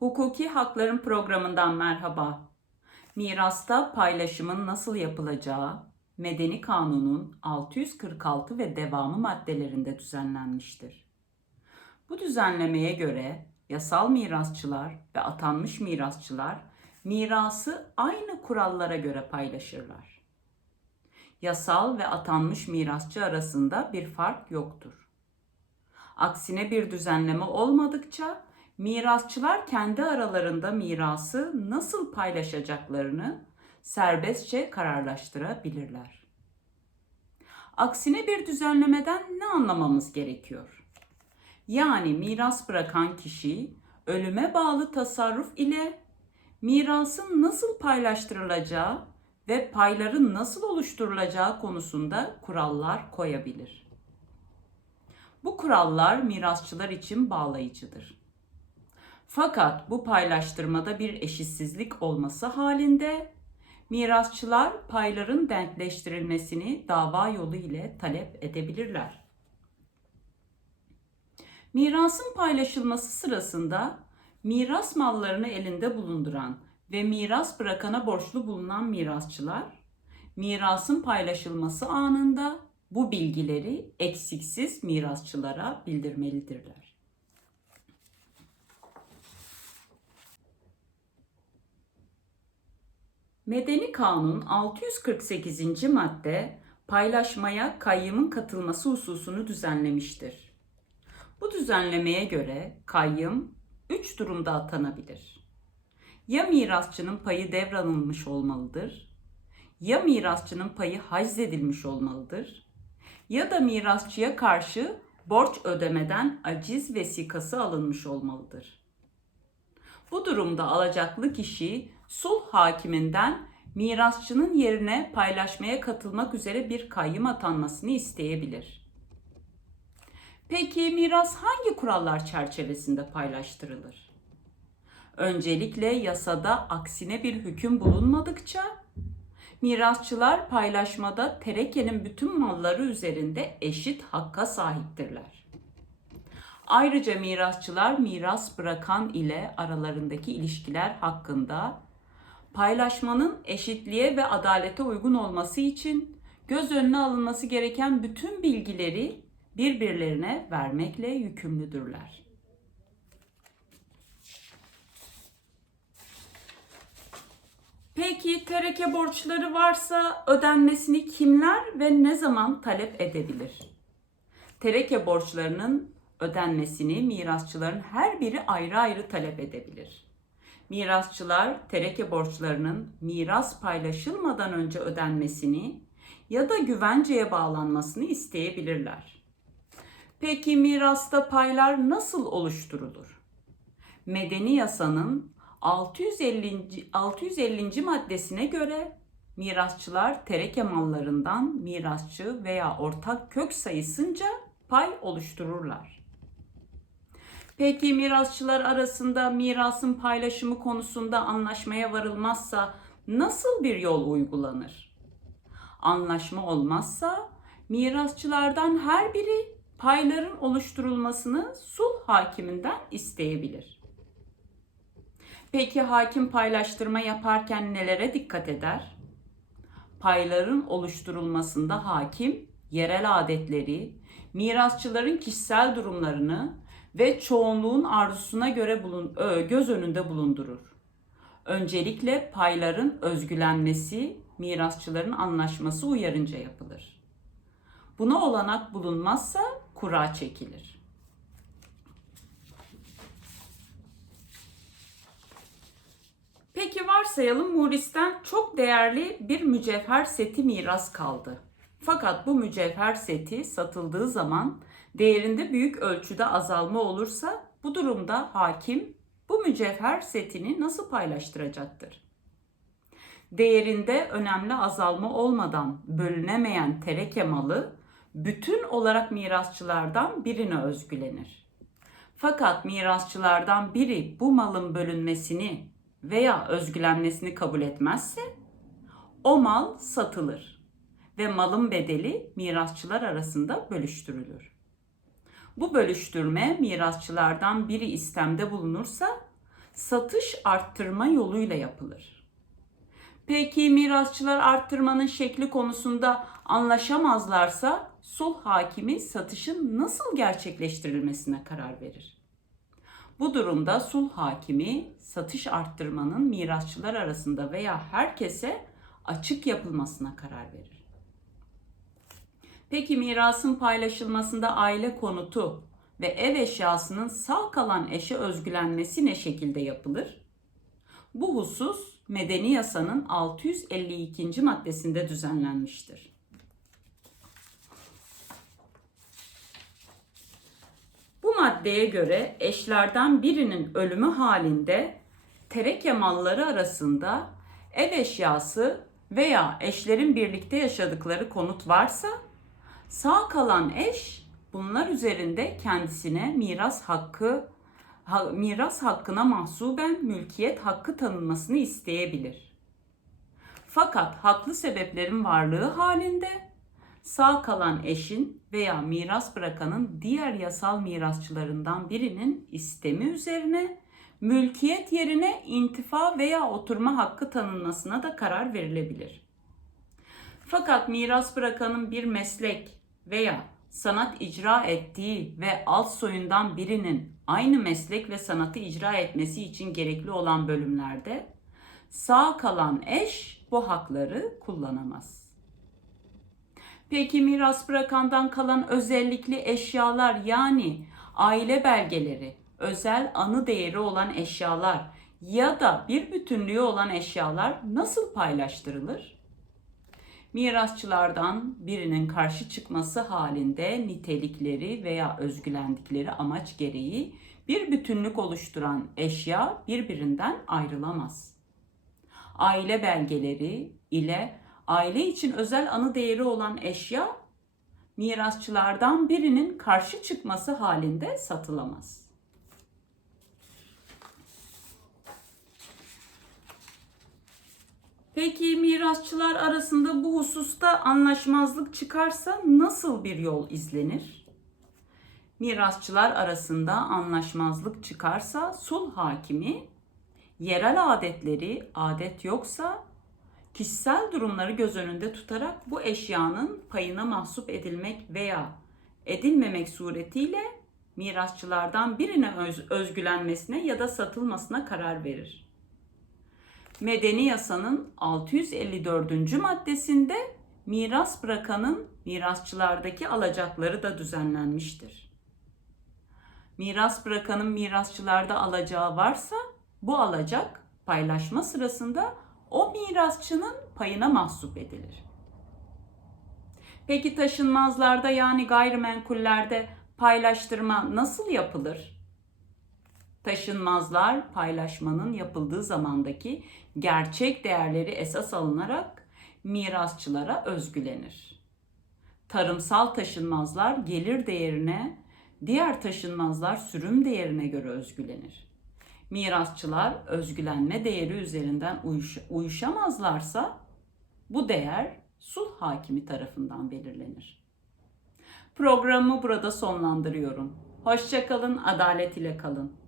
Hukuki Hakların programından merhaba. Mirasta paylaşımın nasıl yapılacağı Medeni Kanun'un 646 ve devamı maddelerinde düzenlenmiştir. Bu düzenlemeye göre yasal mirasçılar ve atanmış mirasçılar mirası aynı kurallara göre paylaşırlar. Yasal ve atanmış mirasçı arasında bir fark yoktur. Aksine bir düzenleme olmadıkça mirasçılar kendi aralarında mirası nasıl paylaşacaklarını serbestçe kararlaştırabilirler. Aksine bir düzenlemeden ne anlamamız gerekiyor? Yani miras bırakan kişi ölüme bağlı tasarruf ile mirasın nasıl paylaştırılacağı ve payların nasıl oluşturulacağı konusunda kurallar koyabilir. Bu kurallar mirasçılar için bağlayıcıdır. Fakat bu paylaştırmada bir eşitsizlik olması halinde mirasçılar payların denkleştirilmesini dava yolu ile talep edebilirler. Mirasın paylaşılması sırasında miras mallarını elinde bulunduran ve miras bırakana borçlu bulunan mirasçılar mirasın paylaşılması anında bu bilgileri eksiksiz mirasçılara bildirmelidirler. Medeni Kanun 648. madde paylaşmaya kayyımın katılması hususunu düzenlemiştir. Bu düzenlemeye göre kayyım 3 durumda atanabilir. Ya mirasçının payı devralınmış olmalıdır, ya mirasçının payı haczedilmiş olmalıdır, ya da mirasçıya karşı borç ödemeden aciz vesikası alınmış olmalıdır. Bu durumda alacaklı kişi sulh hakiminden mirasçının yerine paylaşmaya katılmak üzere bir kayyım atanmasını isteyebilir. Peki miras hangi kurallar çerçevesinde paylaştırılır? Öncelikle yasada aksine bir hüküm bulunmadıkça mirasçılar paylaşmada terekenin bütün malları üzerinde eşit hakka sahiptirler. Ayrıca mirasçılar miras bırakan ile aralarındaki ilişkiler hakkında paylaşmanın eşitliğe ve adalete uygun olması için göz önüne alınması gereken bütün bilgileri birbirlerine vermekle yükümlüdürler. Peki tereke borçları varsa ödenmesini kimler ve ne zaman talep edebilir? Tereke borçlarının ödenmesini mirasçıların her biri ayrı ayrı talep edebilir. Mirasçılar tereke borçlarının miras paylaşılmadan önce ödenmesini ya da güvenceye bağlanmasını isteyebilirler. Peki mirasta paylar nasıl oluşturulur? Medeni yasanın 650. 650. maddesine göre mirasçılar tereke mallarından mirasçı veya ortak kök sayısınca pay oluştururlar. Peki mirasçılar arasında mirasın paylaşımı konusunda anlaşmaya varılmazsa nasıl bir yol uygulanır? Anlaşma olmazsa mirasçılardan her biri payların oluşturulmasını sulh hakiminden isteyebilir. Peki hakim paylaştırma yaparken nelere dikkat eder? Payların oluşturulmasında hakim yerel adetleri, mirasçıların kişisel durumlarını ve çoğunluğun arzusuna göre bulun, göz önünde bulundurur. Öncelikle payların özgülenmesi mirasçıların anlaşması uyarınca yapılır. Buna olanak bulunmazsa kura çekilir. Peki varsayalım Muris'ten çok değerli bir mücevher seti miras kaldı. Fakat bu mücevher seti satıldığı zaman değerinde büyük ölçüde azalma olursa bu durumda hakim bu mücevher setini nasıl paylaştıracaktır? Değerinde önemli azalma olmadan bölünemeyen tereke malı bütün olarak mirasçılardan birine özgülenir. Fakat mirasçılardan biri bu malın bölünmesini veya özgülenmesini kabul etmezse o mal satılır ve malın bedeli mirasçılar arasında bölüştürülür. Bu bölüştürme mirasçılardan biri istemde bulunursa satış arttırma yoluyla yapılır. Peki mirasçılar arttırmanın şekli konusunda anlaşamazlarsa sulh hakimi satışın nasıl gerçekleştirilmesine karar verir. Bu durumda sulh hakimi satış arttırmanın mirasçılar arasında veya herkese açık yapılmasına karar verir. Peki mirasın paylaşılmasında aile konutu ve ev eşyasının sağ kalan eşe özgülenmesi ne şekilde yapılır? Bu husus Medeni Yasanın 652. maddesinde düzenlenmiştir. Bu maddeye göre eşlerden birinin ölümü halinde tereke malları arasında ev eşyası veya eşlerin birlikte yaşadıkları konut varsa sağ kalan eş bunlar üzerinde kendisine miras hakkı ha- miras hakkına mahsuben mülkiyet hakkı tanınmasını isteyebilir. Fakat haklı sebeplerin varlığı halinde sağ kalan eşin veya miras bırakanın diğer yasal mirasçılarından birinin istemi üzerine mülkiyet yerine intifa veya oturma hakkı tanınmasına da karar verilebilir. Fakat miras bırakanın bir meslek veya sanat icra ettiği ve alt soyundan birinin aynı meslek ve sanatı icra etmesi için gerekli olan bölümlerde sağ kalan eş bu hakları kullanamaz. Peki miras bırakandan kalan özellikli eşyalar yani aile belgeleri, özel anı değeri olan eşyalar ya da bir bütünlüğü olan eşyalar nasıl paylaştırılır? Mirasçılardan birinin karşı çıkması halinde nitelikleri veya özgülendikleri amaç gereği bir bütünlük oluşturan eşya birbirinden ayrılamaz. Aile belgeleri ile aile için özel anı değeri olan eşya mirasçılardan birinin karşı çıkması halinde satılamaz. Peki mirasçılar arasında bu hususta anlaşmazlık çıkarsa nasıl bir yol izlenir? Mirasçılar arasında anlaşmazlık çıkarsa sulh hakimi yerel adetleri adet yoksa kişisel durumları göz önünde tutarak bu eşyanın payına mahsup edilmek veya edilmemek suretiyle mirasçılardan birine öz- özgülenmesine ya da satılmasına karar verir. Medeni Yasanın 654. maddesinde miras bırakanın mirasçılardaki alacakları da düzenlenmiştir. Miras bırakanın mirasçılarda alacağı varsa bu alacak paylaşma sırasında o mirasçının payına mahsup edilir. Peki taşınmazlarda yani gayrimenkullerde paylaştırma nasıl yapılır? Taşınmazlar paylaşmanın yapıldığı zamandaki gerçek değerleri esas alınarak mirasçılara özgülenir. Tarımsal taşınmazlar gelir değerine, diğer taşınmazlar sürüm değerine göre özgülenir. Mirasçılar özgülenme değeri üzerinden uyuş- uyuşamazlarsa bu değer sulh hakimi tarafından belirlenir. Programı burada sonlandırıyorum. Hoşçakalın, adalet ile kalın.